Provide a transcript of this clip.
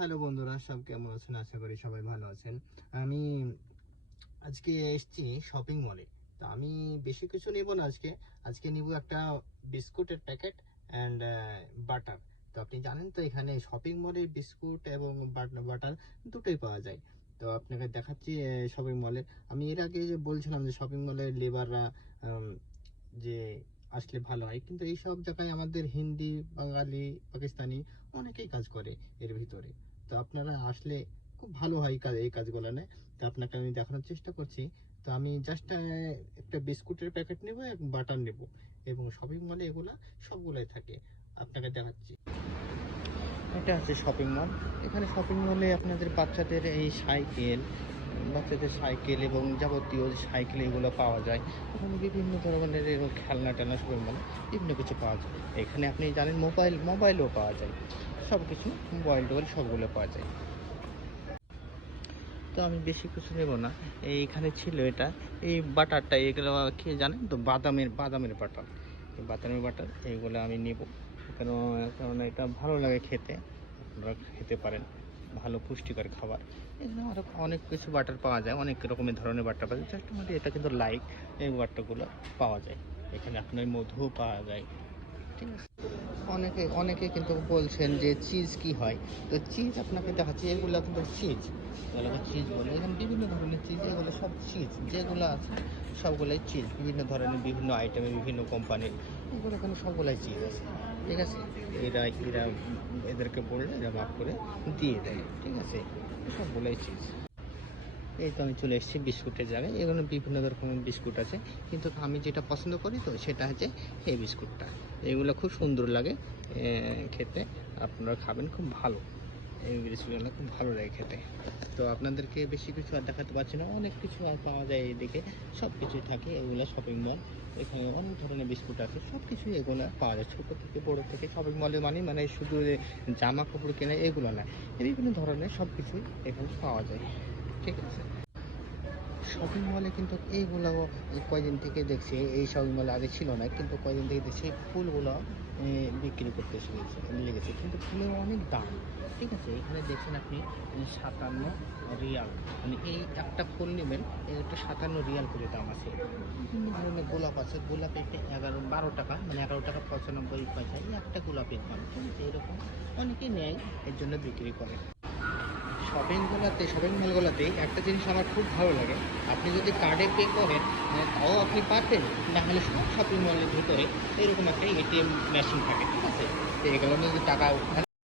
Hello বন্ধুরা, সব কেমন আছেন? আশা করি সবাই ভালো আছেন। আমি আজকে এসেছি শপিং মলে। তো আমি বেশি কিছু নেব না আজকে। আজকে নিব একটা বিস্কুটের প্যাকেট অ্যান্ড বাটার। তো আপনি জানেন তো এখানে শপিং মলে বিস্কুট এবং বাটার দুটোই পাওয়া যায়। তো আপনাকে দেখাচ্ছি শপিং মলে। আমি এর আগে যে বলছিলাম যে শপিং মলের লেবাররা যে আসলে ভালো হয়, কিন্তু এই সব জায়গায় আমাদের হিন্দি, বাঙালি, পাকিস্তানি অনেকেই কাজ করে এর ভিতরে। তো আপনারা আসলে খুব ভালো হয় এই কাজগুলো নেয়। তো আপনাকে আমি দেখানোর চেষ্টা করছি। তো আমি জাস্ট একটা বিস্কুটের প্যাকেট নেব এবং বাটার নেব, এবং শপিং মলে এগুলা সবগুলাই থাকে। আপনাকে দেখাচ্ছি। এটা হচ্ছে শপিং মল। এখানে শপিং মলে আপনাদের বাচ্চাদের সাইকেল এবং যাবতীয় সাইকেল এগুলো পাওয়া যায়। এখানে বিভিন্ন ধরনের খেলনা টেলনা শপিং মলে বিভিন্ন কিছু পাওয়া যায়। এখানে আপনি জানেন মোবাইলও পাওয়া যায়। সব কিছু মোবাইল টোবাইল সবগুলো পাওয়া যায়। তো আমি বেশি কিছু নেব না। এইখানে ছিল এটা, এই বাটারটা, এগুলো কি জানেন তো, বাদামের বাটার। এই বাদামের বাটার এইগুলো আমি নেব, কেন কারণ এটা ভালো লাগে খেতে। আপনারা খেতে পারেন, ভালো পুষ্টিকর খাবার। এখানে আরও অনেক কিছু বাটার পাওয়া যায়, অনেক রকমের ধরনের বাটার পাওয়া যায়। জাস্ট আমাদের এটা কিন্তু লাইক এই বাটারগুলো পাওয়া যায়। এখানে আপনার মধুও পাওয়া যায়, ঠিক আছে। অনেকে কিন্তু বলছেন যে চিজ কি হয়। তো চিজ আপনাকে দেখাচ্ছি, এগুলো কিন্তু চিজ, এগুলোকে চিজ বলে। এখানে বিভিন্ন ধরনের চিজ, এগুলো সব চিজ যেগুলো আছে সবগুলোই চিজ, বিভিন্ন ধরনের বিভিন্ন আইটেমের বিভিন্ন কোম্পানির, এগুলো এখানে সবগুলাই চিজ আছে, ঠিক আছে। এরা এরা এদেরকে বললে এরা মাপ করে দিয়ে দেয়, ঠিক আছে। সবগুলাই চিজ। এই তো আমি চলে এসেছি বিস্কুটের জায়গায়। এখানে বিভিন্ন রকমের বিস্কুট আছে, কিন্তু আমি যেটা পছন্দ করি তো সেটা হচ্ছে এই বিস্কুটটা। এগুলো খুব সুন্দর লাগে খেতে। আপনারা খাবেন, খুব ভালো। এই বিস্কুটগুলো খুব ভালো লাগে খেতে। তো আপনাদেরকে বেশি কিছু আর দেখাতে পারছি না, অনেক কিছু আর পাওয়া যায় এইদিকে, সব কিছুই থাকে। এগুলো শপিং মল, এখানে অনেক ধরনের বিস্কুট আছে, সব কিছুই এগুলো পাওয়া যায়, ছোটো থেকে বড়ো থেকে। শপিং মলে মানে শুধু জামা কাপড় কেনা এগুলো না, বিভিন্ন ধরনের সব কিছুই এখানে পাওয়া যায়, ঠিক আছে। শপিং মলে কিন্তু এইগুলো কয়দিন থেকে দেখছি, এই শপিং মলে আগে ছিল না, কিন্তু কয়দিন থেকে দেখছি ফুলগুলো বিক্রি করতে লেগেছে, কিন্তু ফুলের অনেক দাম, ঠিক আছে। এখানে দেখছেন আপনি 57 রিয়াল, মানে এই একটা ফুল নেবেন, এর একটা 57 রিয়াল করে দাম আছে। বিভিন্ন ধরনের গোলাপ আছে, গোলাপে 12 টাকা, মানে 11 টাকা 95 পয়সা এই একটা গোলাপের দাম, ঠিক আছে। এরকম অনেকেই নেয়, এর জন্য বিক্রি করে। শপিং মলগুলোতে একটা জিনিস আমার খুব ভালো লাগে, আপনি যদি কার্ডে পে করেন তাও আপনি পাবেন, না হলে সব শপিং মলের ভিতরে এরকম একটা এটিএম মেশিন থাকে, ঠিক আছে। তো এগুলো নিয়ে যদি টাকা